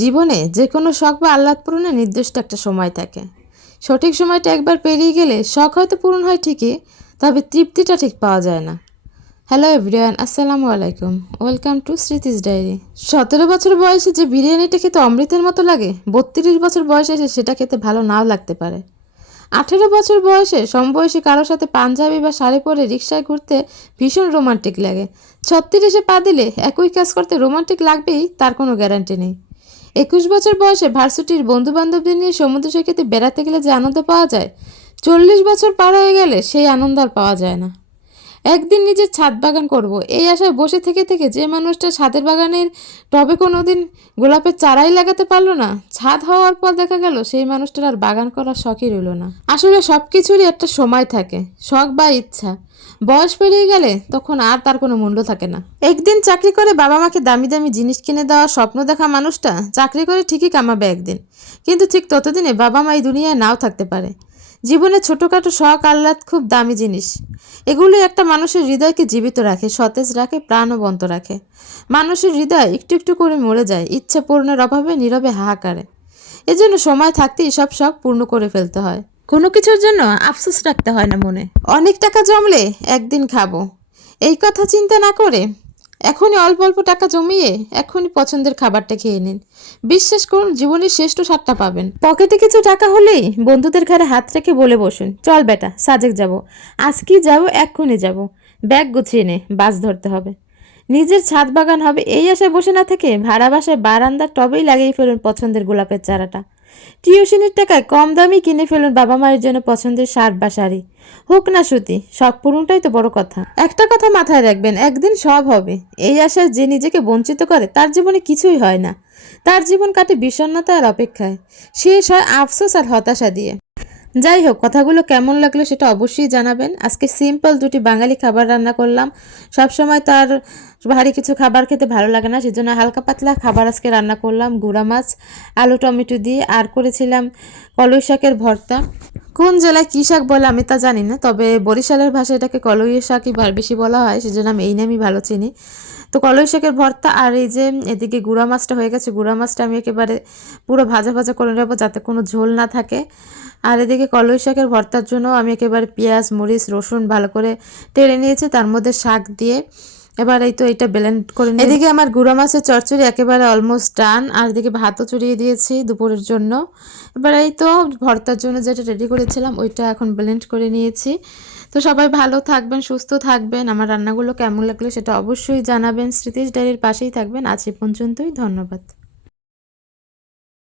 জীবনে যে কোনো শখ বা আহ্লাদ পূরণের নির্দিষ্ট একটা সময় থাকে। সঠিক সময়টা একবার পেরিয়ে গেলে শখ হয়তো পূরণ হয় ঠিকই, তবে তৃপ্তিটা ঠিক পাওয়া যায় না। হ্যালো এভরিওয়ান, আসসালামু আলাইকুম। Welcome to স্মৃতিস diary. 17 বছর বয়সে যে বিরিয়ানিটা খেতে অমৃতের মতো লাগে, 32 বছর বয়সে এসে সেটা খেতে ভালো নাও লাগতে পারে। 18 বছর বয়সে সমবয়সী কারোর সাথে পাঞ্জাবি বা শাড়ি পরে রিক্সায় ঘুরতে ভীষণ রোমান্টিক লাগে। 36-এ পা দিলে একই কাজ করতে রোমান্টিক লাগবেই, তার কোনো গ্যারান্টি নেই। 21 বছর বয়সে ভার্সিটির বন্ধু বান্ধবদের নিয়ে সমুদ্র সৈকতে বেড়াতে গেলে যে আনন্দ পাওয়া যায়, 40 বছর পার হয়ে গেলে সেই আনন্দ আর পাওয়া যায় না। একদিন নিজের ছাদ বাগান করব, এই আশায় বসে থেকে থেকে যে মানুষটা ছাদের বাগানের টবে কোনো দিন গোলাপের চারাই লাগাতে পারলো না, ছাদ হওয়ার পর দেখা গেল সেই মানুষটার আর বাগান করার শখই রইল না। আসলে সব কিছুরই একটা সময় থাকে, শখ বা ইচ্ছা। বয়স পেরিয়ে গেলে তখন আর তার কোনো মূল্য থাকে না। একদিন চাকরি করে বাবা মাকে দামি দামি জিনিস কিনে দেওয়া স্বপ্ন দেখা মানুষটা চাকরি করে ঠিকই কামাবে একদিন, কিন্তু ঠিক ততদিনে বাবা মা এই দুনিয়ায় নাও থাকতে পারে। জীবনে ছোটোখাটো শখ আহ্লাদ খুব দামি জিনিস। এগুলোই একটা মানুষের হৃদয়কে জীবিত রাখে, সতেজ রাখে, প্রাণবন্ত রাখে। মানুষের হৃদয় একটু একটু করে মরে যায় ইচ্ছা পূরণের অভাবে, নীরবে হাহাকারে। এজন্য সময় থাকতেই সব শখ পূর্ণ করে ফেলতে হয়। কোনো কিছুর জন্য আফসোস রাখতে হয় না মনে। অনেক টাকা জমলে একদিন খাবো, এই কথা চিন্তা না করে এখনই অল্প অল্প টাকা জমিয়ে এখনই পছন্দের খাবারটা খেয়ে নিন। বিশ্বাস করুন, জীবনের শ্রেষ্ঠ স্বাদটা পাবেন। পকেটে কিছু টাকা হলেই বন্ধুদের ঘাড়ে হাত রেখে বলে বসুন, চল বেটা সাজেক যাব, আজকেই যাব, এক্ষুনি যাব। ব্যাগ গুছিয়ে নে, বাস ধরতে হবে। নিজের ছাদ বাগান হবে এই আশায় বসে না থেকে ভাড়া বাসায় বারান্দার টবেই লাগিয়ে ফেলুন পছন্দের গোলাপের চারাটা। টিউশনির টাকায় কম দামি কিনে ফেলুন বাবা মায়ের জন্য পছন্দের শার্ট বা শাড়ি। হোক না সুতি, শখ পূরণটাই তো বড় কথা। একটা কথা মাথায় রাখবেন, একদিন সব হবে এই আশায় যে নিজেকে বঞ্চিত করে তার জীবনে কিছুই হয় না। তার জীবন কাটে বিষণ্ণতা আর অপেক্ষায়, শেষ হয় আফসোস আর হতাশা দিয়ে। যাই হোক, কথাগুলো কেমন লাগলো সেটা অবশ্যই জানাবেন। আজকে সিম্পল দুটি বাঙালি খাবার রান্না করলাম। সবসময় তো আর ভারী কিছু খাবার খেতে ভালো লাগে না, সেজন্য হালকা পাতলা খাবার আজকে রান্না করলাম। গুঁড়া মাছ, আলু টমেটো দিয়ে, আর করেছিলাম কলই শাকের ভর্তা। কোন জেলায় কী শাক বলে আমি তা জানি না, তবে বরিশালের ভাষায় এটাকে কলই শাকই বেশি বলা হয়, সেজন্য আমি এই নামই ভালো চিনি। তো কলই শাকের ভর্তা, আর এই যে এদিকে গুঁড়া মাছটা হয়ে গেছে। গুঁড়া মাছটা আমি একেবারে পুরো ভাজা ভাজা করে নেবো যাতে কোনো ঝোল না থাকে। আর এদিকে কলই শাকের ভর্তার জন্য আমি একেবারে পেঁয়াজ মরিচ রসুন ভালো করে টেলে নিয়েছি, তার মধ্যে শাক দিয়ে এবার এই তো এটা ব্লেন্ড করে নিই। এদিকে আমার গুঁড়া মাছের চচ্চড়ি একেবারে অলমোস্ট ডান, আর এদিকে ভাতও চড়িয়ে দিয়েছি দুপুরের জন্য। এবার এই তো ভর্তার জন্য যেটা রেডি করেছিলাম ওইটা এখন ব্লেন্ড করে নিয়েছি। তো সবাই ভালো থাকবেন, সুস্থ থাকবেন। আমার রান্নাগুলো কেমন লাগলো সেটা অবশ্যই জানাবেন। স্মৃতিস ডায়েরির পাশেই থাকবেন। আজ এ পর্যন্তই, ধন্যবাদ।